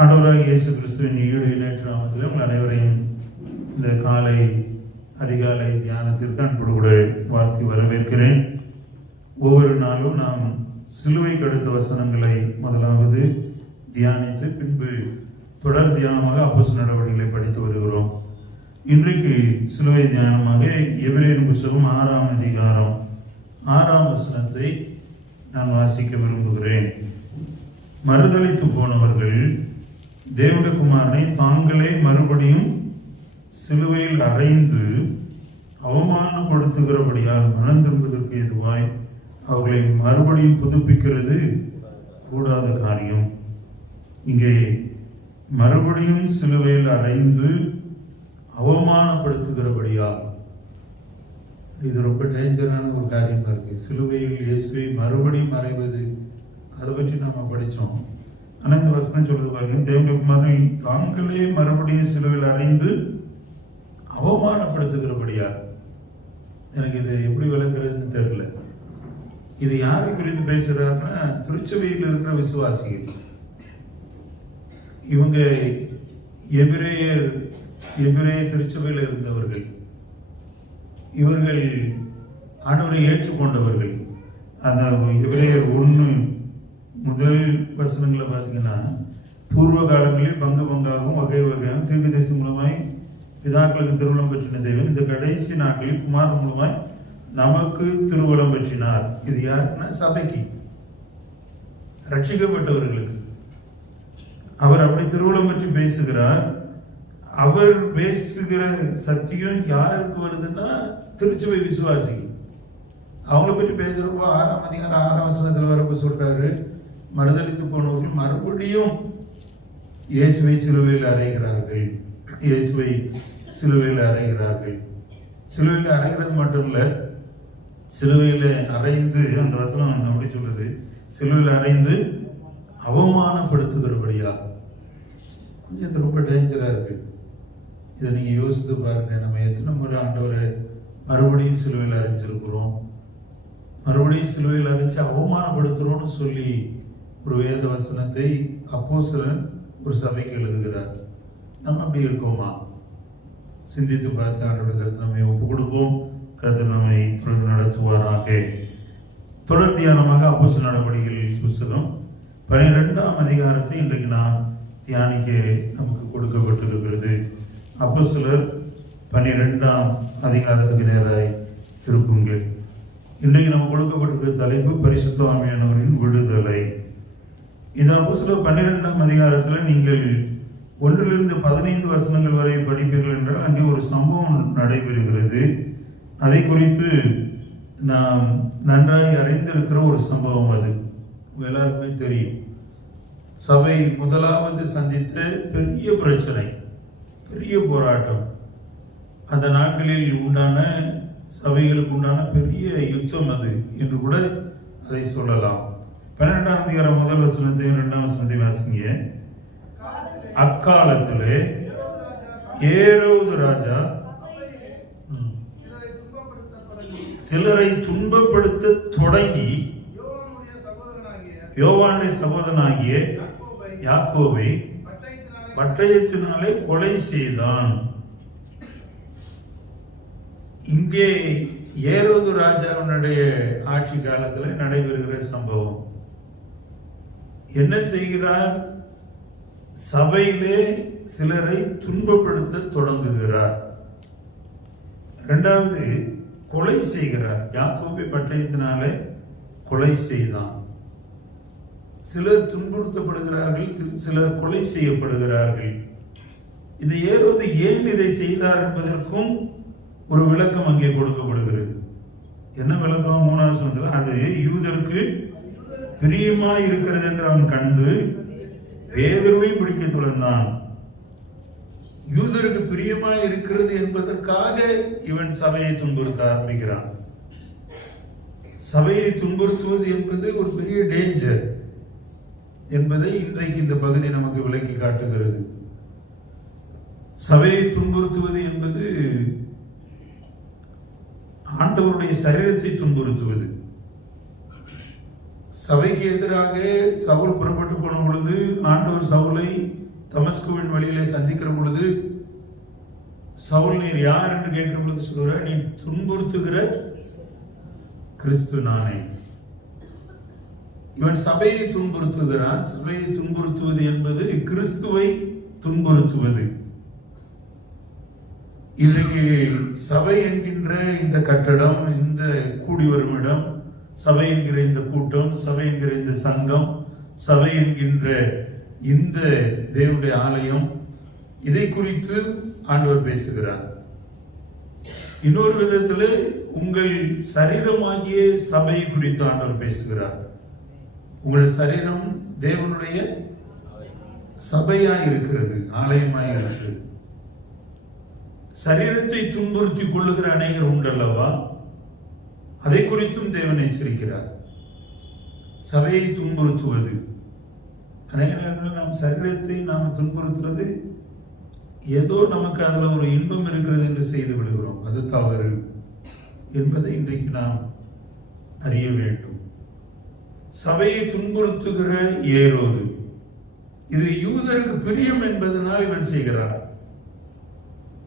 ஆண்டவராகிய இயேசு கிறிஸ்துவின் ஈடு இணையற்ற நாமத்தில் உங்கள் அனைவரையும் இந்த அதிகாலை தியானத்திற்கு அன்போடு கூட வாழ்த்தி வரவேற்கிறேன். ஒவ்வொரு நாளும் நாம் சிலுவைக்கு அடுத்த வசனங்களை முதலாவது தியானித்து பின்பு தொடர் தியானமாக அப்போஸ்தலர் நடவடிக்கைகளை படித்து வருகிறோம். இன்றைக்கு சிலுவை தியானமாக எபிரேயர் புத்தகம் 6ஆம் அதிகாரம் 6ஆம் வசனத்தை நான் வாசிக்க விரும்புகிறேன். மறுதலித்து போனவர்கள் தேவனுடைய குமாரனை தாங்களே மறுபடியும் சிலுவையில் அறைந்து அவமானப்படுத்துகிறபடியால் மனம் திரும்புவதற்கு எதுவாய் அவர்களை மறுபடியும் புதுப்பிக்கிறது கூடாத காரியம். இங்கே மறுபடியும் சிலுவையில் அறைந்து அவமானப்படுத்துகிறபடியால், இது ரொம்ப டேஞ்சரான ஒரு காரியமா இருக்கு. சிலுவையில் இயேசுவை மறுபடியும் அறைவது, அதை பற்றி நாம படித்தோம். ஆனால் இந்த வசனம் சொல்றது பாருங்க, தேவனுடைய குமாரனை தாங்களே மறுபடியும் சிலுவையில் அறைந்து அவமானப்படுத்துகிறபடியால். எனக்கு இது எப்படி விளங்குறதுன்னு தெரியல. இது யாரை குறித்து பேசுறாருன்னா, திருச்சபையில் இருக்கிற விசுவாசிகள். இவங்க எபிரேய திருச்சபையில் இருந்தவர்கள். இவர்கள் ஆண்டவரை ஏற்றுக்கொண்டவர்கள். அந்த எபிரேயர் 1 முதல் வசனங்களை பார்த்தீங்கன்னா, பூர்வ காலங்களில் பங்கு பங்காகவும் வகை வகையாகவும் தீர்க்கதரிசி மூலமாய் பிதாக்களுக்கு திருவுளம் பெற்றின தேவன் இந்த கடைசி நாட்களில் குமாரன் மூலமாய் நமக்கு திருவுளம் பெற்றினார். இது யாருன்னா சபைக்கு, ரட்சிக்கப்பட்டவர்களுக்கு. அவர் அப்படி திருவுளம் பற்றி பேசுகிறார். அவர் பேசுகிற சத்தியம் யாருக்கு வருதுன்னா, திருச்சபை விசுவாசிக்கு. அவங்களை பற்றி பேசுறப்போ 6ஆம் அதிகாரம் 6ஆம் வசனத்தில் வரப்போ சொல்றாரு, மறுதலித்து போனவர்கள் மறுபடியும் இயேசுவை சிலுவையில் அறைகிறார்கள். இயேசுவை சிலுவையில் அறைகிறார்கள். சிலுவையில் அறைகிறது மட்டும் இல்ல, சிலுவையில் அறைந்து, அந்த வசனம் அப்படி சொல்றது, சிலுவையில் அறைந்து அவமானப்படுத்துகிறபடியா. கொஞ்சம் ரொம்ப டேஞ்சரா இருக்கு. இதை நீங்க யோசித்து பாருங்க. நம்ம எத்தனை முறை ஆண்டவரை மறுபடியும் சிலுவையில் அறைஞ்சிருக்கிறோம், மறுபடியும் சிலுவையில் அரைச்சு அவமானப்படுத்துறோம்னு சொல்லி ஒரு வேத வசனத்தை அப்போஸ்தலன் ஒரு சபைக்கு எழுதுகிறார். நம்ம அப்படி இருக்கோமா? சிந்தித்து பார்த்து ஆண்டவருடைய கருத்து நம்மை ஒப்பு கொடுப்போம். கருத்து நம்மை தொடர்ந்து நடத்துவாராக. தொடர் தியானமாக அப்போஸ்தலர் நடவடிக்கைகள் புத்தகம் 12ஆம் அதிகாரத்தை இன்றைக்கு நான் தியானிக்க நமக்கு கொடுக்கப்பட்டிருக்கிறது. அப்போஸ்தலர் 12ஆம் அதிகாரத்துக்கு நேராய் திருப்புங்கள். இன்றைக்கு நம்ம கொடுக்கப்பட்டிருக்கிற தலைப்பு பரிசுத்த ஆவியானவரின் விடுதலை. இந்த அப்போஸ்தலர் 12ஆம் அதிகாரத்தில் நீங்கள் 1 - 15 வசனங்கள் வரை படிப்பீர்கள் என்றால் அங்கே ஒரு சம்பவம் நடைபெறுகிறது. அதை குறித்து நாம் நன்றாய் அறிந்திருக்கிற ஒரு சம்பவம். அது எல்லாருக்குமே தெரியும். சபை முதலாவது சந்தித்த பெரிய பிரச்சனை, பெரிய போராட்டம், அந்த நாட்களில் உண்டான சபைகளுக்கு உண்டான பெரிய யுத்தம் அது என்று கூட அதை சொல்லலாம். 12ஆம் அதிகாரம் முதல் வசனத்தையும் 2ஆம் வசனத்தையும் வாசிங்க. அக்காலத்திலே ஏரோது ராஜா சிலரை துன்பப்படுத்த தொடங்கி யோவானுடைய சகோதரனாகிய யாக்கோபை பட்டயத்தினாலே கொலை செய்தான். இங்கே ஏரோது ராஜாவினுடைய ஆட்சி காலத்தில் நடைபெறுகிற சம்பவம். என்ன செய்கிறார்? சபையிலே சிலரை துன்பப்படுத்த தொடங்குகிறார். இரண்டாவது, கொலை செய்கிறார். யாக்கோபை பட்டயத்தினாலே கொலை செய்தான். சிலர் துன்புறுத்தப்படுகிறார்கள், சிலர் கொலை செய்யப்படுகிறார்கள். இந்த ஏரோது ஏன் இதை செய்தார் என்பதற்கும் ஒரு விளக்கம் அங்கே கொடுக்கப்படுகிறது. என்ன விளக்கம்? 3ஆம் வசனத்தில், அது யூதருக்கு பிரியமா இருக்கிறது என்று அவன் கண்டு பேதுருவை பிடிக்க தொடர்ந்தான். யூதருக்கு பிரியமா இருக்கிறது என்பதற்காக இவன் சபையை துன்புறுத்த ஆரம்பிக்கிறான். சபையை துன்புறுத்துவது என்பது ஒரு பெரிய டேஞ்சர் என்பதை இன்றைக்கு இந்த பகுதி நமக்கு விளக்கி காட்டுகிறது. சபையை துன்புறுத்துவது என்பது ஆண்டவருடைய சரீரத்தை துன்புறுத்துவது. சபைக்கு எதிராக சவுல் புறப்பட்டு போன பொழுது ஆண்டவர் சவுலை தமஸ்குவின் வழியிலே சந்திக்கிற பொழுது சவுல் நீர் யார் என்று கேட்கிற பொழுது சொல்லுற, நீ துன்புறுத்துகிற கிறிஸ்து நானே. இவன் சபையை துன்புறுத்துகிறான். சபையை துன்புறுத்துவது என்பது கிறிஸ்துவை துன்புறுத்துவது. இன்றைக்கு சபை என்கின்ற இந்த கட்டடம், இந்த கூடி வரும் இடம், சபை என்கிற இந்த கூட்டம், சபை என்கிற இந்த சங்கம், சபை என்கின்ற இந்த தேவனுடைய ஆலயம், இதை குறித்து ஆண்டவர் பேசுகிறார். இன்னொரு விதத்தில் உங்கள் சரீரமாகிய சபை குறித்து ஆண்டவர் பேசுகிறார். உங்கள் சரீரம் தேவனுடைய சபையாய் இருக்கிறது, ஆலயமாய் இருக்கிறது. சரீரத்தை துன்புறுத்தி கொள்ளுகிற அநேகர் உண்டல்லவா, அதை குறித்தும் தேவன் எச்சரிக்கிறார். சபையை துன்புறுத்துவது, அநேக நேரங்களில் நாம் சரீரத்தை நாம் துன்புறுத்துறது ஏதோ நமக்கு அதில் ஒரு இன்பம் இருக்கிறது என்று செய்து விடுகிறோம். அது தவறு என்பதை இன்றைக்கு நாம் அறிய வேண்டும். சபையை துன்புறுத்துகிற ஏரோது, இது யூதருக்கு பிரியம் என்பதனால் இவன் செய்கிறான்.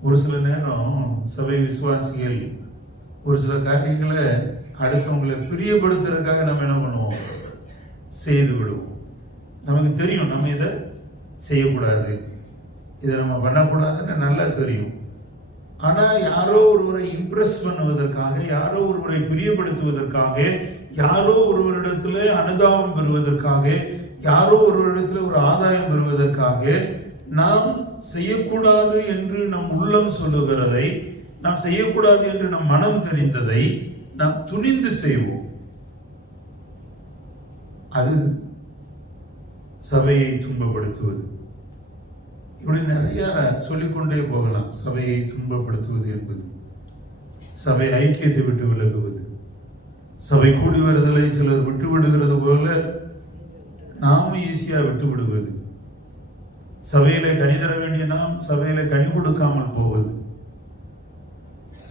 ஒரு சில நேரம் சபை விசுவாசிகள் ஒரு சில காரியங்களை அடுத்தவங்களை பிரியப்படுத்துறதுக்காக நம்ம என்ன பண்ணுவோம், செய்து விடுவோம். நமக்கு தெரியும் நம்ம இதை செய்யக்கூடாது, இதை நம்ம பண்ணக்கூடாதுன்னு நல்லா தெரியும். ஆனால் யாரோ ஒருவரை இம்ப்ரெஸ் பண்ணுவதற்காக, யாரோ ஒருவரை பிரியப்படுத்துவதற்காக, யாரோ ஒருவரிடத்துல அனுதாபம் பெறுவதற்காக, யாரோ ஒருவரிடத்துல ஒரு ஆதாயம் பெறுவதற்காக நாம் செய்யக்கூடாது என்று நம் உள்ளம் சொல்லுகிறதை, நாம் செய்யக்கூடாது என்று நம் மனம் தெரிந்ததை நாம் துணிந்து செய்வோம். அது சபையை துன்பப்படுத்துவது. இப்படி நிறைய சொல்லிக்கொண்டே போகலாம். சபையை துன்பப்படுத்துவது என்பது சபை ஐக்கியத்தை விட்டு விலகுவது, சபை கூடி வருதலை சிலர் விட்டு விடுகிறது போல நாம் ஈஸியா விட்டு விடுவது, சபையில கனி தர வேண்டிய நாம் சபையில கனி கொடுக்காமல் போவது,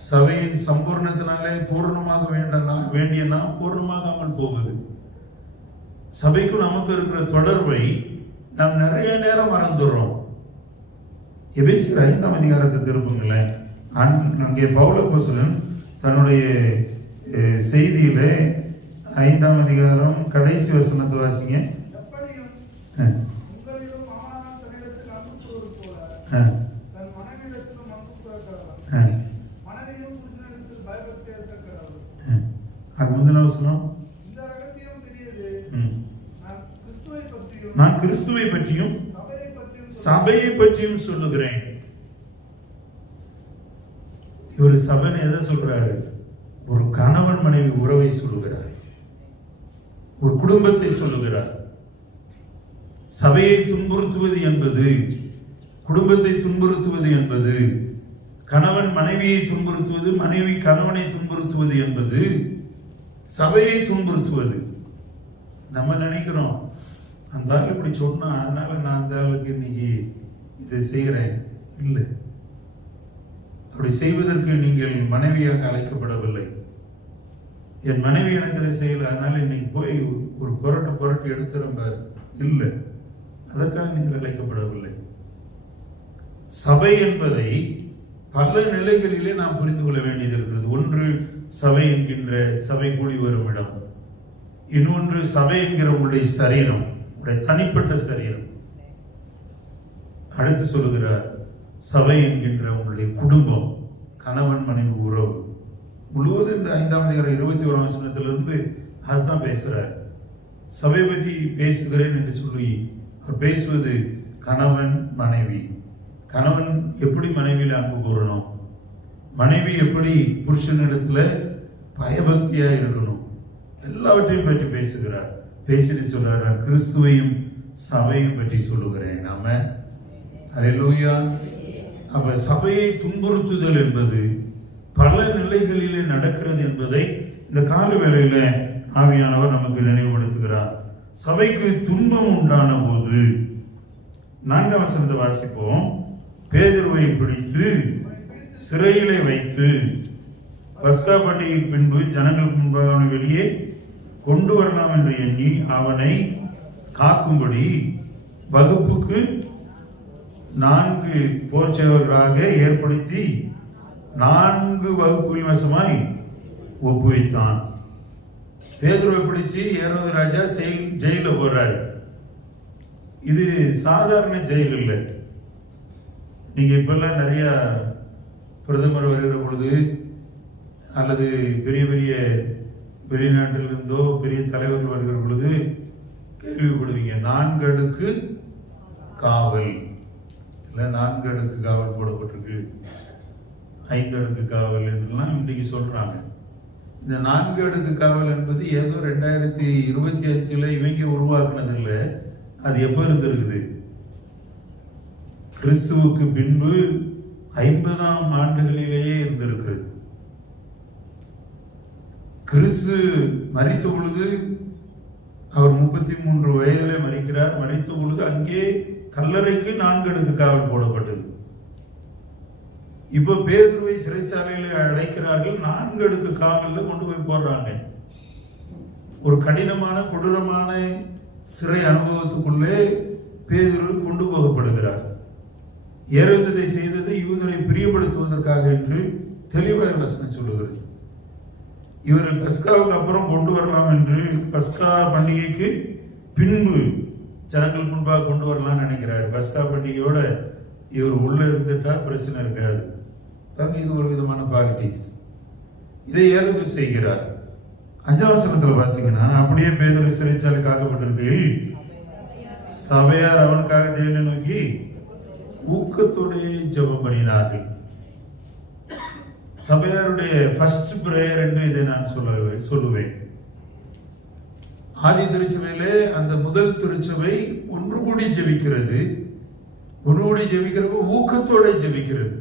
சபையின் சம்பூர்ணத்தினாலே பூர்ணமாக வேண்டிய நாம் பூர்ணமாகாமல் போவது, சபைக்கும் நமக்கு இருக்கிற தொடர்பை நாம் நிறைய நேரம் மறந்துடுறோம். எபேசியர் 5ஆம் அதிகாரத்தை திருப்புங்களேன். அங்கே பவுல் அப்போஸ்தலன் தன்னுடைய செய்தியில 5ஆம் அதிகாரம் கடைசி வசனத்தை வாசிங்க. அது முந்தின வசனம், நான் கிறிஸ்துவை பற்றியும் சபையை பற்றியும் சொல்லுகிறேன். இவர் சபைன்னு எதை சொல்றாரு? ஒரு கணவன் மனைவி உறவை சொல்லுகிறார், ஒரு குடும்பத்தை சொல்லுகிறார். சபையை துன்புறுத்துவது என்பது, குடும்பத்தை துன்புறுத்துவது என்பது, கணவன் மனைவியை துன்புறுத்துவது, மனைவி கணவனை துன்புறுத்துவது என்பது சபையை துன்புறுத்துவது. நம்ம நினைக்கிறோம் அந்த ஆள் இப்படி சொன்னா அதனால நான் அந்த ஆளுக்கு இன்னைக்கு இதை செய்கிறேன். இல்லை, அப்படி செய்வதற்கு நீங்கள் மனைவியாக அழைக்கப்படவில்லை. என் மனைவி எனக்கு இதை செய்யல அதனால இன்னைக்கு போய் ஒரு புரட்டு எடுத்துறம்பார். இல்லை, அதற்காக நீங்கள் அழைக்கப்படவில்லை. சபை என்பதை பல நிலைகளிலே நாம் புரிந்து கொள்ள வேண்டியது இருக்கிறது. ஒன்று சபை என்கின்ற சபை கூடி வரும் இடம், இன்னொன்று சபை என்கிற உங்களுடைய சரீரம், உங்களுடைய தனிப்பட்ட சரீரம். அடுத்து சொல்லுகிறார் சபை என்கின்ற உங்களுடைய குடும்பம், கணவன் மனைவி உறவு முழுவதும். இந்த 5ஆம் அதிகாரம் 21ஆம் வசனத்திலிருந்து அதுதான் பேசுறார். சபை பற்றி பேசுகிறேன் என்று சொல்லி அவர் பேசுவது கணவன் மனைவி. கணவன் எப்படி மனைவியில் அன்பு கூறணும், மனைவி எப்படி புருஷனிடத்துல பயபக்தியா இருக்கணும், எல்லாவற்றையும் பற்றி பேசுகிறார். பேசிட்டு சொல்றார், கிறிஸ்துவையும் சபையும் பற்றி சொல்லுகிறேன். ஆமென், அல்லேலூயா. அப்ப சபையை துன்புறுத்துதல் என்பது பல நிலைகளிலே நடக்கிறது என்பதை இந்த கால வேளையில ஆவியானவர் நமக்கு நினைவுபடுத்துகிறார். சபைக்கு துன்பம் உண்டான போது 4ஆம் வசனத்தை வாசிப்போம். பேதுருவை பிடித்து சிறையிலே வைத்து பஸ்கா பண்டிகை பின்பு ஜனங்களுக்கு முன்பாக அவனை வெளியே கொண்டு வரலாம் என்று எண்ணி அவனை காக்கும்படி வகுப்புக்கு 4 போர் சேவகராக ஏற்படுத்தி 4 வகுப்புகள் வசமாய் ஒப்புவித்தான். பேதுருவை பிடிச்சு ஏரோது ராஜா ஜெயில போறாரு. இது சாதாரண ஜெயில் இல்லை. நீங்க இப்பெல்லாம் நிறைய பிரதமர் வருகிற பொழுது அல்லது பெரிய பெரிய வெளிநாட்டிலிருந்தோ பெரிய தலைவர்கள் வருகிற பொழுது கேள்விப்படுவீங்க, 4 அடுக்கு காவல், இல்லை 4 அடுக்கு காவல் போடப்பட்டிருக்கு, 5 அடுக்கு காவல் என்றெல்லாம் இன்றைக்கு சொல்றாங்க. இந்த 4 அடுக்கு காவல் என்பது ஏதோ 2025 இவங்க உருவாக்குனது இல்லை. அது எப்ப இருந்திருக்குது? கிறிஸ்துவுக்கு பின்பு 50ஆம் ஆண்டுகளிலேயே இருந்திருக்கிறது. கிறிஸ்து மரித்த பொழுது அவர் 33 வயதிலே மரிக்கிறார். மரித்த பொழுது அங்கே கல்லறைக்கு 4 அடுக்கு காவல் போடப்பட்டது. இப்ப பேதுருவை சிறைச்சாலையில அடைக்கிறார்கள். 4 அடுக்கு காவல்ல கொண்டு போய் போடுறாங்க. ஒரு கடினமான கொடூரமான சிறை அனுபவத்துக்குள்ளே பேதுரு கொண்டு போகப்படுகிறார். ஏரோதை செய்தது யூதரை பிரியப்படுத்துவதற்காக என்று தெளிவாய் வசனம் சொல்லுகிறது. இவர் பஸ்காவுக்கு அப்புறம் கொண்டு வரலாம் என்று, பஸ்கா பண்டிகைக்கு பின்பு ஜனங்களுக்கு முன்பாக கொண்டு வரலாம்னு நினைக்கிறார். பஸ்கா பண்டிகையோட இவர் உள்ள இருந்துட்டா பிரச்சனை இருக்காது. இது ஒரு விதமான பாலிடிக்ஸ். இதை ஏரோது செய்கிறார். 5ஆம் வசனத்துல பாத்தீங்கன்னா, அப்படியே பேதுரு சிறைச்சாலை காக்கப்பட்டிருக்கையில் சபையார் அவனுக்காக தேவனை நோக்கி ஊக்கத்தோடு ஜெபம் பண்ணினார்கள். சபையாருடைய ஃபர்ஸ்ட் பிரேயர் என்று இதை நான் சொல்லுவேன். ஆதி திருச்சபையிலே அந்த முதல் திருச்சபை ஒன்று கூடி ஜெபிக்கிறது. ஒன்று கூடி ஜெபிக்கிறப்போ ஊக்கத்தோட ஜெபிக்கிறது.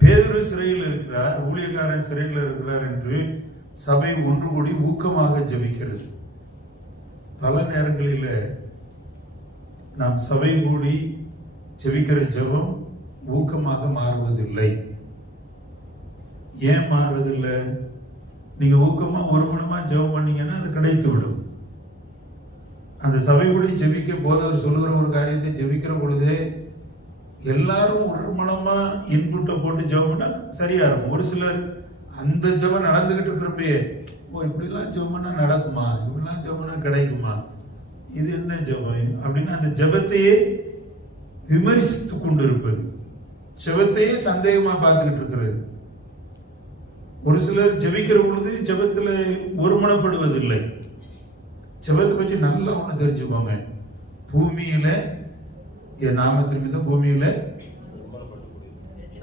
பேதுரு சிறையில் இருக்கிறார், ஊழியக்காரன் சிறையில் இருக்கிறார் என்று சபை ஒன்று கூடி ஊக்கமாக ஜெபிக்கிறது. பல நேரங்களில் நாம் சபை கூடி ஜெபிக்கிற ஜெபம் ஊக்கமாக மாறுவதில்லை. ஏன் மாறுவதில்லை? நீங்க ஊக்கமா ஒரு மனமா ஜெபம் பண்ணீங்கன்னா அது கிடைத்து விடும். அந்த சபை கூடி ஜெபிக்க போதவர் சொல்லுகிற ஒரு காரியத்தை ஜெபிக்கிற பொழுதே எல்லாரும் ஒரு மனமா இன்புட்டை போட்டு ஜெபம் பண்ணா சரியா இருக்கும். ஒரு சிலர் அந்த ஜெபம் நடந்துகிட்டு இருக்கிறப்பே, இப்படிலாம் ஜெபம் பண்ணா நடக்குமா, இப்படிலாம் ஜெபம் பண்ணா கிடைக்குமா, இது என்ன ஜெபம் அப்படின்னு அந்த ஜெபத்தையே விமர்சித்து கொண்டிருப்பது, ஜெபத்தையே சந்தேகமா பார்த்துக்கிட்டு இருக்கிறது. ஒரு சிலர் ஜெபிக்கிற பொழுது ஜெபத்துல ஒருமனப்படுவதில்லை. ஜெபத்தை பற்றி நல்லா ஒண்ணு தெரிஞ்சுக்கோங்க. பூமியில என் நாமத்தின் மீது பூமியில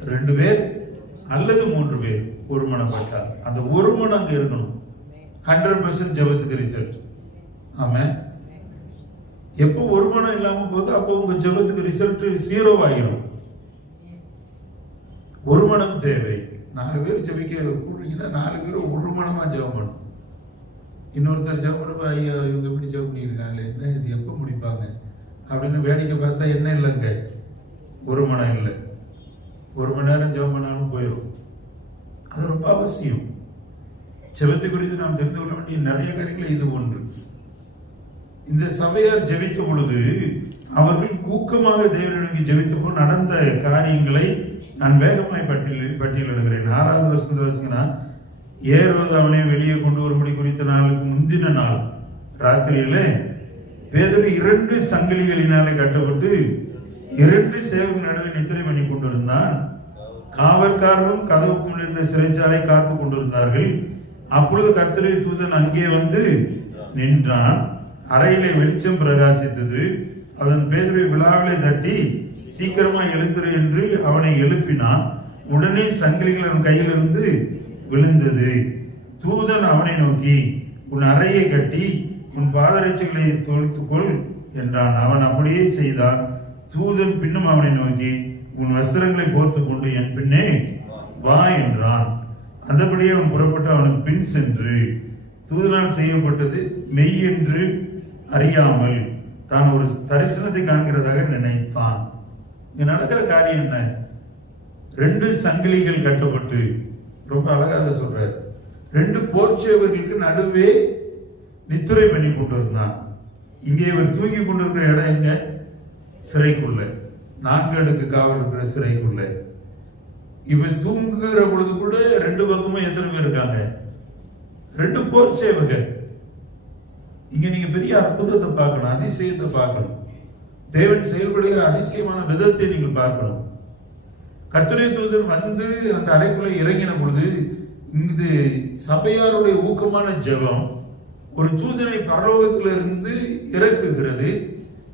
2 பேர் அல்லது 3 பேர் ஒருமனப்பட்டார். அந்த ஒருமனம் அங்க இருக்கணும். 100% ஜெபத்துக்கு ரிசல்ட். ஆமா, எப்போ ஒருமனம் இல்லாம போது அப்போ உங்க ஜெபத்துக்கு ரிசல்ட் 0 ஆகிடும். ஒருமனம் தேவை. 4 பேர் ஜெபிக்க கூடுறீங்கன்னா 4 பேர் ஒருமனமா ஜெபம் பண்ணணும். இன்னொருத்தர் ஜெபம் பண்ணப்ப, ஐயா இவங்க எப்படி ஜெபம் பண்ணியிருக்காங்களே, என்ன இது எப்போ முடிப்பாங்க அப்படின்னு வேடிக்கை பார்த்தா என்ன இல்லைங்க, ஒரு மனம் இல்லை. 1 மணி நேரம் ஜெபம் பண்ணாலும் போயிடும். அது ரொம்ப அவசியம். ஜெபத்தை குறித்து நாம் தெரிந்து கொள்ள வேண்டிய நிறைய காரியங்கள் இது ஒன்று. இந்த சபையார் ஜெபித்த பொழுது அவர்கள் ஊக்கமாக தேவனை நோக்கி ஜெபித்த போது நடந்த காரியங்களை நான் வேகமாய் பட்டியலிடுகிறேன். 6வது வசனத்தை வச்சுங்கன்னா, ஏரோது அவனை வெளியே கொண்டு வரும்படி குறித்த நாளுக்கு முந்தின நாள் ராத்திரியில பேதுரு 2 சங்கிலிகளினாலே கட்டப்பட்டு 2 சேவகர்கள் நடுவே நித்திரை பண்ணி கொண்டிருந்தான். காவற்காரரும் கதவுக்கு முன்னிருந்த சிறைச்சாலை காத்து கொண்டிருந்தார்கள். அப்பொழுது கர்த்தருடைய தூதன் அங்கே வந்து நின்றான். அறையிலே வெளிச்சம் பிரகாசித்தது. அவன் பேதுருவை விழாவிலே தட்டி, சீக்கிரமா எழுந்திரு என்று அவனை எழுப்பினான். உடனே சங்கிலிகள் அவன் கையிலிருந்து விழுந்தது. தூதன் அவனை நோக்கி, உன் அறையை கட்டி உன் பாதரட்சைகளை தொழுத்துக்கொள் என்றான். அவன் அப்படியே செய்தான். தூதன் பின்னும் அவனை நோக்கி, உன் வஸ்திரங்களை போர்த்து கொண்டு என் பின்னே வா என்றான். அந்தபடியே அவன் புறப்பட்டு அவனுக்கு பின் சென்று தூதனால் செய்யப்பட்டது மெய் என்று அறியாமல் தான் ஒரு தரிசனத்தை காண்கிறதாக நினைத்தான். இங்க நடக்கிற காரியம் என்ன? 2 சங்கிலிகள் கட்டப்பட்டு, ரொம்ப அழகாக சொல்றாரு, 2 போர்ச்சேவர்களுக்கு நடுவே நித்திரை பண்ணி கொண்டு இருந்தான். இங்கே இவர் தூங்கி கொண்டிருக்கிற இடம் எங்க? சிறைக்குள்ள. 4 அடுக்கு காவல் இருக்கிற சிறைக்குள்ள. இவன் தூங்குகிற பொழுது கூட 2 பக்கமும் எத்தனை பேர் இருக்காங்க? 2 போர் சேவகர். இங்க நீங்க பெரிய அற்புதத்தை பார்க்கணும், அதிசயத்தை பார்க்கணும். தேவன் செயல்படுகிற அதிசயமான விதத்தை நீங்கள் பார்க்கணும். கர்த்தருடைய தூதன் வந்து அந்த அறைக்குள்ள இறங்கின பொழுது இது சபையாருடைய ஊக்கமான ஜெபம் ஒரு தூதனை பரலோகத்திலிருந்து இறக்குகிறது.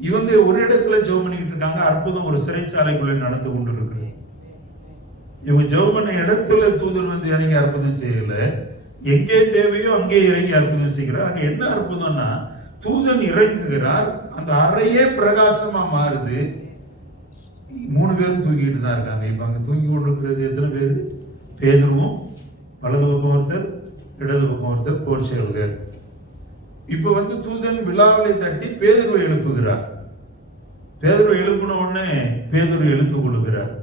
இவங்க ஒரு இடத்துல ஜெபம் பண்ணிக்கிட்டு இருக்காங்க. அற்புதம் ஒரு சிறைச்சாலைக்குள்ள நடந்து கொண்டு இருக்கிறது. இவங்க ஜெபம் பண்ண இடத்துல தூதன் வந்து இறங்கி அற்புதம் செய்யல. எங்கே தேவையோ அங்கே இறங்கி அற்புதம் செய்கிறார். அங்க என்ன அற்புதம்னா, தூதன் இறங்குகிறார், அந்த அறையே பிரகாசமா மாறுது. 3 பேரும் தூங்கிட்டு தான் இருக்காங்க. இப்ப அங்க தூங்கி கொண்டிருக்கிறது எத்தனை பேர்? பேதுருவும், வலது பக்கம் ஒருத்தர், இடது பக்கம் ஒருத்தர், போர் சேவகர். இப்ப வந்து தூதன் விழாவிலை தட்டி பேதுருவை எழுப்புகிறார். பேதுருவை எழுப்பின உடனே பேதுரு எழுந்து கொள்ளுகிறார்.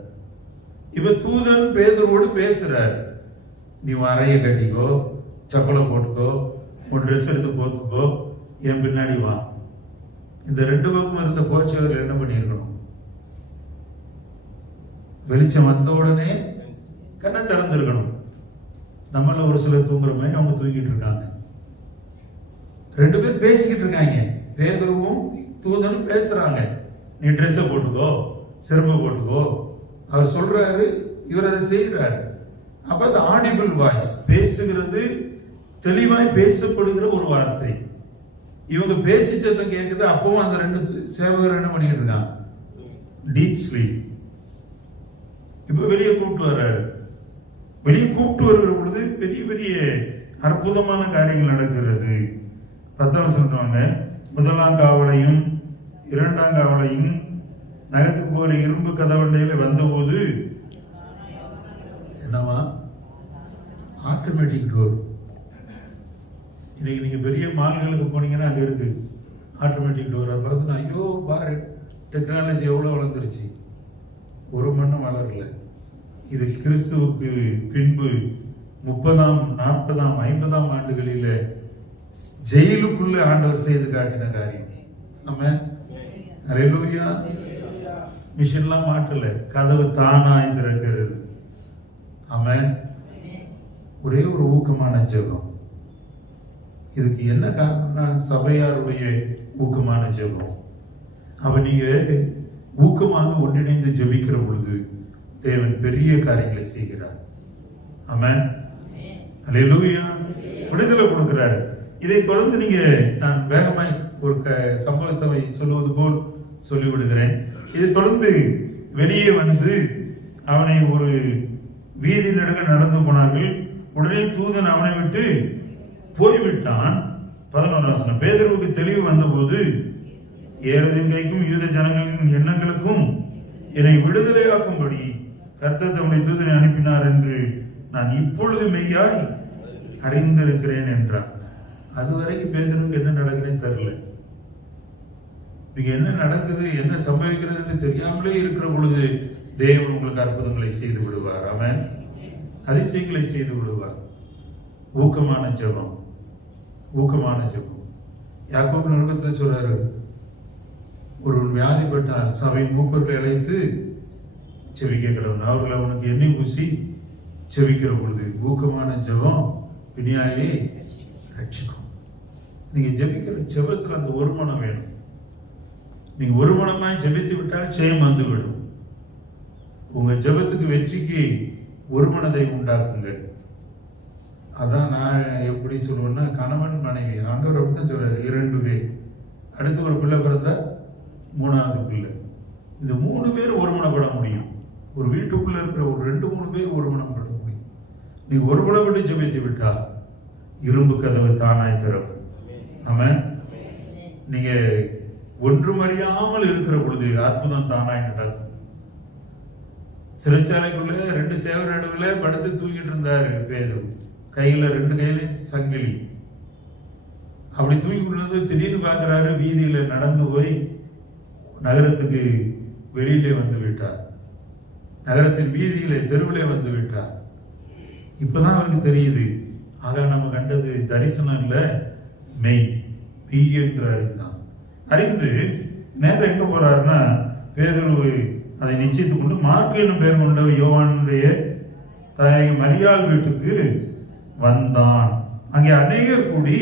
இப்ப தூதன் பேதுருவோடு பேசுறார். நீ அறையை கட்டிக்கோ, சப்பலை போட்டுக்கோ, உன் ட்ரெஸ் எடுத்து போத்துக்கோ, என் பின்னாடி வா. இந்த 2 பக்கம் இருந்த போர்ச்சவர்கள் என்ன பண்ணியிருக்கணும்? வெளிச்சம் வந்த உடனே கண்ணை திறந்திருக்கணும். நம்மள ஒரு சிலர் தூங்குற மாதிரி அவங்க தூங்கிட்டு இருக்காங்க. 2 பேர் பேசிக்கிட்டு இருக்காங்க. பேதுருவும் தூதனும் பேசுறாங்க. நீ ட்ரெஸ்ஸை போட்டுக்கோ, செருப்பை போட்டுக்கோ. அவர் சொல்றாரு, இவர் அதை செய்யறாரு. அப்ப அது ஆடிபிள் வாய்ஸ், பேசுகிறது தெளிவாய் பேசப்படுகிற ஒரு வார்த்தை. இவங்க பேச்சு சத்தம் கேட்குது. அப்பவும் அந்த 2 சேவகர் என்ன பண்ணிட்டு இருக்காங்க? Deep sleep. இப்ப வெளியே கூப்பிட்டு வர்றாரு. வெளியே கூப்பிட்டு வருகிற பொழுது பெரிய பெரிய அற்புதமான காரியங்கள் நடக்கிறது. 10ஆம் சொல்றாங்க, 1ஆம் காவலையும் 2ஆம் காவலையும் நகத்துக்கு போற இரும்பு கதவண்டையில வந்தபோது என்னவா? Automatic door. இன்னைக்கு நீங்க பெரிய மால்களுக்கு போனீங்கன்னா அங்க இருக்கு ஆட்டோமேட்டிக் டோர். அதை பார்த்து ஐயோ பாரு, டெக்னாலஜி எவ்வளவு வளர்ந்துருச்சு. ஒரு மண்ணும் வளரல. இது கிறிஸ்துவுக்கு பின்பு 30ஆம் 40ஆம் 50ஆம் ஆண்டுகளில ஜெயிலுக்குள்ள ஆண்டவர் செய்து காட்டின காரியம். நம்ம ஹல்லேலூயா. மிஷின்லாம் மாட்டல, கதவு தானா திறக்கிறது. ஆமென். ஒரே ஒரு ஊக்கமான ஜெபம். இதுக்கு என்ன காரணம்னா சபையாருடைய ஊக்கமான ஜெபம். அப்ப நீங்க ஊக்கமாக ஒன்றிணைந்து ஜெபிக்கிற பொழுது தேவன் பெரிய காரியங்களை செய்கிறார். ஆமென். ஹல்லேலூயா. விடுதலை கொடுக்கிறார். இதை தொடர்ந்து நீங்க, நான் வேகமாய் ஒரு சம்பவத்தை சொல்லுவது போல் சொல்லிவிடுகிறேன். இதை தொடர்ந்து வெளியே வந்து அவனை ஒரு வீதி நடுக நடந்து போனார்கள். உடனே தூதன் அவனை விட்டு போய்விட்டான். 11ஆம் வசனம், பேதுருவுக்கு தெளிவு வந்தபோது, ஏரோதின் கைக்கும் யூத ஜனங்களின் எண்ணங்களுக்கும் என்னை விடுதலையாக்கும்படி கர்த்தர் தம்முடைய தூதனை அனுப்பினார் என்று நான் இப்பொழுது மெய்யாய் அறிந்திருக்கிறேன் என்றார். அதுவரைக்கும் பேதுருவுக்கு என்ன நடக்குதுன்னு தெரியல. நீங்க என்ன நடக்குது, என்ன சம்பவிக்கிறது தெரியாமலே இருக்கிற பொழுது தேவன் உங்களுக்கு அற்புதங்களை செய்து விடுவார். ஆமென். அதிசயங்களை செய்து விடுவார். ஊக்கமான ஜெபம், ஊக்கமான ஜெபம். யாக்கோபு நிருபத்தில் சொல்றாரு, ஒரு வியாதிப்பட்டால் சபையின் மூப்பர்களை அழைத்து செவிக்க கடவுள். அவர்கள் அவனுக்கு எண்ணெய் பூசி செவிக்கிற பொழுது ஊக்கமான ஜெபம் பிணியாளியை ரட்சிக்கும். நீங்க ஜெபிக்கிற ஜெபத்தில் அந்த ஒரு மனம் வேணும். நீங்க ஒரு மனமாய் ஜெபித்து விட்டால் ஜெயம் வந்துவிடும். உங்க ஜெபத்துக்கு வெற்றிக்கு ஒரு மனதை உண்டாக்குங்க. அதான் நான் எப்படி சொல்லுவேன்னா, கணவன் மனைவி, ஆண்டவர் அப்படித்தான் சொல்றாரு, 2 பேர். அடுத்து ஒரு பிள்ளை பிறந்தா 3வது பிள்ளை. இந்த 3 பேர் ஒருமனப்பட முடியும். ஒரு வீட்டுக்குள்ள இருக்கிற ஒரு 2-3 பேர் ஒருமனப்பட முடியும். நீ ஒருமனப்பட்டு ஜெபித்து விட்டா இரும்பு கதவு தானாய் திறக்கும். ஆமென். நீங்க ஒன்றும் அறியாமல் இருக்கிற பொழுது அற்புதம் தானாய் நடக்கும். சிறைச்சாலைக்குள்ள 2 சேவர் நடுவில் படுத்து தூங்கிட்டு இருந்தாரு பேதுரு. கையில 2 கையிலையும் சங்கிலி. அப்படி தூங்கி கொண்டது திடீர்னு பார்க்கிறாரு, வீதியில நடந்து போய் நகரத்துக்கு வெளியிலே வந்து விட்டார். நகரத்தின் வீதியிலே தெருவிலே வந்து விட்டார். இப்பதான் அவருக்கு தெரியுது, ஆக நம்ம கண்டது தரிசனம் இல்ல, மெய் என்று அறிந்தான். அறிந்து நேரம் எங்க போறாருன்னா, பேதுரு அதை நிச்சயித்துக் கொண்டு மார்க்கு என்னும் பெயர் கொண்ட யோவானுடைய தாய் மரியாள் வீட்டுக்கு வந்தான். அங்கே அநேகர் கூடி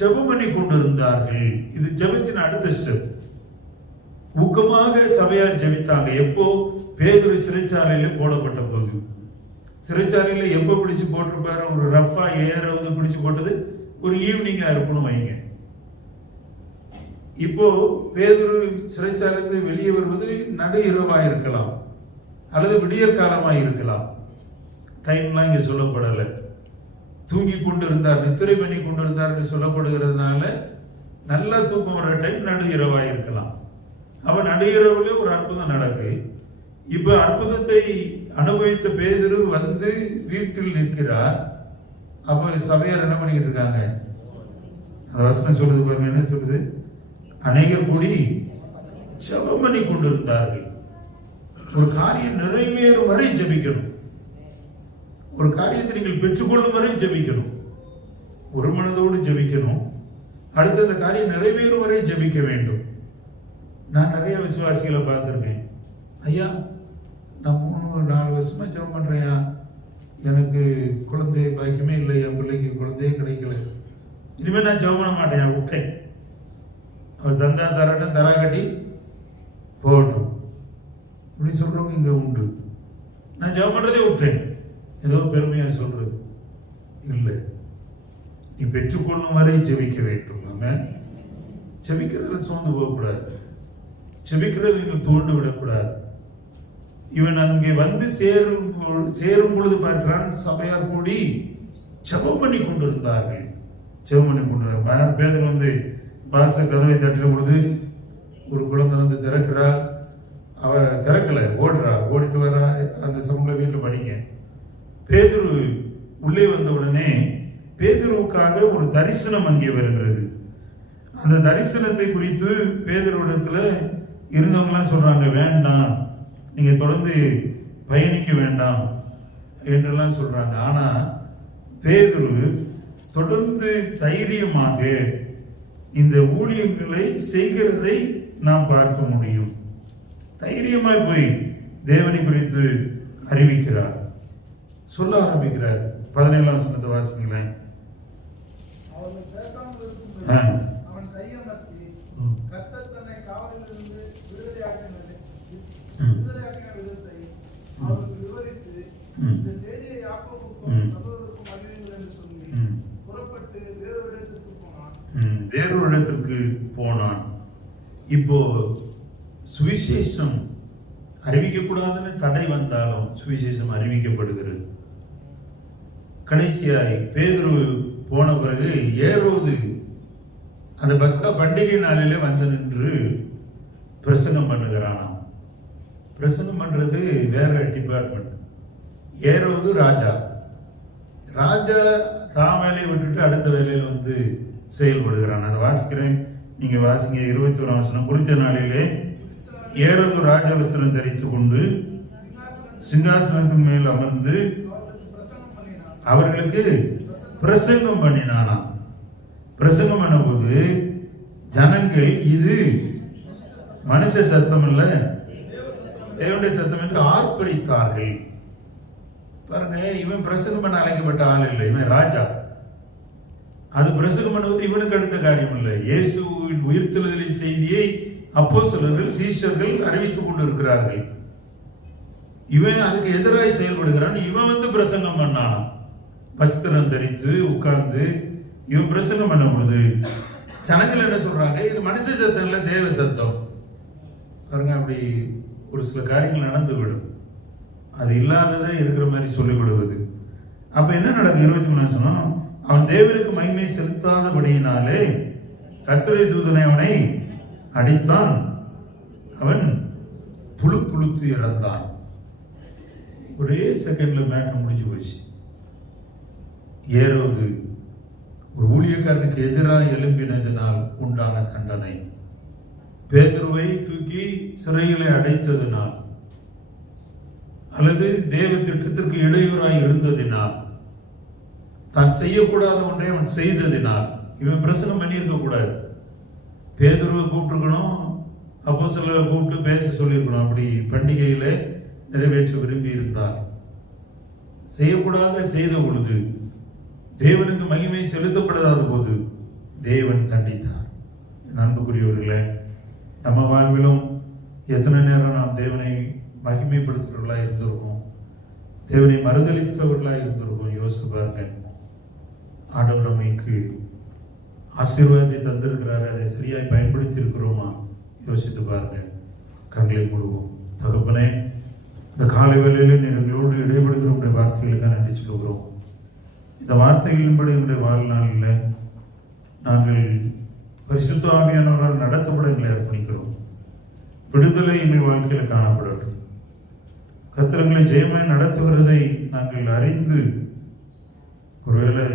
ஜெபம் பண்ணி கொண்டிருந்தார்கள். இது ஜெபத்தின் அடுத்த ஸ்டெப். ஊக்கமாக சபையார் ஜெபித்தாங்க. எப்போ? பேதுரு சிறைச்சாலையில போடப்பட்ட போது. சிறைச்சாலையில எப்போ பிடிச்சு போட்டிருப்பாரு? ஒரு ரஃபா ஏறாவது பிடிச்சு போட்டது ஒரு ஈவினிங்கா இருக்கணும் வைங்க. இப்போ பேதுரு சிறைச்சாலையிலிருந்து வெளியே வருவது நடு இரவா இருக்கலாம் அல்லது விடியற் காலமாக இருக்கலாம். டைம்லாம் இங்க சொல்லப்படலை. தூங்கி கொண்டு இருந்தார், நித்திரை பண்ணி கொண்டு இருந்தார் என்று சொல்லப்படுகிறதுனால நல்லா தூக்கம் வர டைம் நடு இரவா இருக்கலாம். அவன் நடு இரவுல ஒரு அற்புதம் நடக்கு. இப்ப அற்புதத்தை அனுபவித்த பேதுரு வந்து வீட்டில் நிற்கிறார். அப்ப சபையார் என்ன பண்ணிக்கிட்டு இருக்காங்க? அந்த வசனம் சொல்லுது பாருங்க, என்ன சொல்லுது? அநேகர் கூடி ஜெபம் பண்ணி கொண்டிருந்தார்கள். ஒரு காரியம் நிறைவேறும் வரை ஜெபிக்கணும். ஒரு காரியத்தை நீங்கள் பெற்றுக்கொள்ளும் வரை ஜெபிக்கணும். ஒரு மனதோடு ஜெபிக்கணும். அடுத்து அந்த காரியம் நிறைவேறும் வரை ஜெபிக்க வேண்டும். நான் நிறைய விசுவாசிகளை பார்த்துருக்கேன். ஐயா, நான் 3-4 வருஷமா ஜெபம் பண்றேயா, எனக்கு குழந்தை பாக்கியமே இல்லை, என் பிள்ளைக்கு குழந்தையே கிடைக்கல, இனிமேல் நான் ஜெபம் பண்ண மாட்டேன், விட்டேன். அவர் தந்தா தரட்டும், தரா கட்டி போகட்டும், இப்படி சொல்றவங்க இங்க உண்டு. நான் ஜெபம் பண்றதே விட்டேன், ஏதோ பெருமையா சொல்றது இல்லை. நீ பெற்றுக்கொள்ளும் வரை ஜெபிக்க வேண்டும். நம்ம ஜெபிக்கிறதுல சோர்ந்து போகக்கூடாது, ஜெபிக்கிறது நீங்கள் தோண்டு விடக்கூடாது. இவன் அங்கே வந்து சேரும் பொழுது பார்க்கிறான், சபையார் கூடி ஜெபம் பண்ணி கொண்டிருந்தார்கள். ஜெபம் பண்ணி கொண்டிருந்தார். பேதுரு வந்து வாச கதவை தட்டின பொழுது ஒரு குழந்தை வந்து திறக்கிறா. அவ திறக்கல, ஓடுறா, ஓடிட்டு வரா. அந்த சமூக வீட்டில் படிங்க. பேதுரு உள்ளே வந்த உடனே பேதுருவுக்காக ஒரு தரிசனம் அங்கே வருகிறது. அந்த தரிசனத்தை குறித்து பேதுருவிடத்துல இருந்தவங்களாம் சொல்றாங்க, வேண்டாம், நீங்க தொடர்ந்து பயணிக்க வேண்டாம் என்றெல்லாம் சொல்றாங்க. ஆனா பேதுரு தொடர்ந்து தைரியமாக இந்த ஊழியங்களை செய்கிறதை நாம் பார்க்க முடியும். தைரியமாய் போய் தேவனை குறித்து அறிவிக்கிறார், சொல்ல ஆரம்பிக்கிறார். 17ஆம் வசனத்தை வாசிங்களேன். வேறொரு இடத்திற்கு போனான். இப்போ சுவிசேஷம் அறிவிக்கக்கூடாதுன்னு தடை வந்தாலும் சுவிசேஷம் அறிவிக்கப்படுகிறது. கடைசியாய் பேதுரு போன பிறகு ஏரோது அந்த பஸ்கா பண்டிகை நாளிலே வந்து நின்று பிரசங்கம் பண்ணுகிறானாம். பிரசங்கம் பண்றது வேற டிபார்ட்மெண்ட். ஏரோது ராஜா. ராஜா தான் வேலையை விட்டுட்டு அடுத்த வேலையில வந்து செயல்படுகிறான். அதை வாசிக்கிறேன், நீங்க வாசிங்க. 21ஆம் வசனம். குறித்த நாளிலே ஏரோது ராஜவஸ்திரம் தரித்துக் கொண்டு சிங்காசனத்தின் மேல் அமர்ந்து அவர்களுக்கு பிரசங்கம் பண்ணினானாம். பிரசங்கம் பண்ண போது ஜனங்கள் இது மனுஷ சத்தம் இல்ல, தேவனுடைய சத்தம் என்று ஆர்ப்பரித்தார்கள். பாருங்க, இவன் பிரசங்கம் பண்ண அழைக்கப்பட்ட ஆள் இல்லை, இவன் ராஜா. அது பிரசங்கம் பண்ணுவது இவனுக்கு அடுத்த காரியம் இல்லை. இயேசுவின் உயிர்த்தெழுதலின் செய்தியை அப்போஸ்தலர்கள் சீஷர்கள் அறிவித்துக் கொண்டிருக்கிறார்கள். இவன் அதுக்கு எதிராக செயல்படுகிறான். இவன் வந்து பிரசங்கம் பண்ணானாம். வஸ்திரம் தரித்து உட்கார்ந்து இவன் பிரசங்கம் பண்ண பொழுது ஜனங்கள் என்ன சொல்றாங்க, இது மனுஷ சத்தம் இல்ல, தேவ சத்தம். பாருங்க, அப்படி ஒரு சில காரியங்கள் நடந்துவிடும். அது இல்லாததை இருக்கிற மாதிரி சொல்லிவிடுவது. அப்ப என்ன நடக்கும்? 23ஆம் வசனம். அவன் தேவனுக்கு மகிமை செலுத்தாதபடியினாலே கர்த்தருடைய தூதனை அவனை அடித்தான், அவன் புழுத்து இறந்தான். ஒரே செகண்ட்ல மேட்டர் முடிஞ்சு போச்சு. ஏரோது ஒரு ஊழியக்காரனுக்கு எதிராக எழும்பினதினால் உண்டான தண்டனை, பேதுருவை தூக்கி சிறையிலே அடைத்ததினால் அல்லது தேவ திட்டத்திற்கு இடையூறாய் இருந்ததினால், தான் செய்யக்கூடாத ஒன்றை அவன் செய்ததினால் இவன் பிரசங்கம் பண்ணியிருக்க கூடாது. பேதுருவை கூப்பிட்டுருக்கணும், அப்போஸ்தலரை கூப்பிட்டு பேச சொல்லியிருக்கணும். அப்படி பண்டிகையில நிறைவேற்ற விரும்பி இருந்தார். செய்யக்கூடாத செய்த பொழுது, தேவனுக்கு மகிமை செலுத்தப்படாத போது தேவன் தண்டித்தார். அன்புக்குரியவர்களே, நம்ம வாழ்விலும் எத்தனை நேரம் நாம் தேவனை மகிமைப்படுத்துகிறவர்களாக இருந்திருக்கோம், தேவனை மறுதளித்தவர்களாக இருந்திருக்கோம். யோசித்து பாருங்க. ஆண்டவர் நம்மைக்கு ஆசீர்வாதத்தை தந்திருக்கிறாரு, அதை சரியாய் பயன்படுத்தி இருக்கிறோமா? யோசித்து பாருங்க. கண்களை மூடுவோம். தகப்பனே, இந்த காலை வேளையில் எங்களோடு இடைபடுகிற உடைய வார்த்தைகளுக்கு நன்றி சொல்கிறோம். இந்த வார்த்தைகளின்படி எங்களுடைய வாழ்நாளில் நாங்கள் பரிசுத்த ஆவியானவரால் நடத்தப்பட எங்களை அர்ப்பணிக்கிறோம். விடுதலை எங்கள் வாழ்க்கையில் காணப்படட்டும். கர்த்தர்களை ஜெயமாய் நடத்துகிறதை நாங்கள் அறிந்து, ஒருவேளை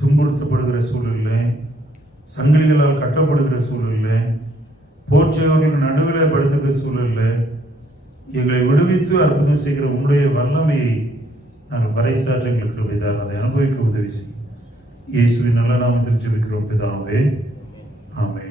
துன்புறுத்தப்படுகிற சூழலில், சங்கிலிகளால் கட்டப்படுகிற சூழலில், போற்றியவர்கள் நடுவில் படுத்துகிற சூழலில் எங்களை விடுவித்து அற்புதம் செய்கிற உங்களுடைய வல்லமையை நாங்கள் பறைசாற்ற எங்களுக்கு கிருபைதார். அதை அனுபவிக்க உதவி செய்யும். இயேசுவின் நல்ல நாமத்தில் ஜெபிக்கிறோம் பிதாவே. ஆமென்.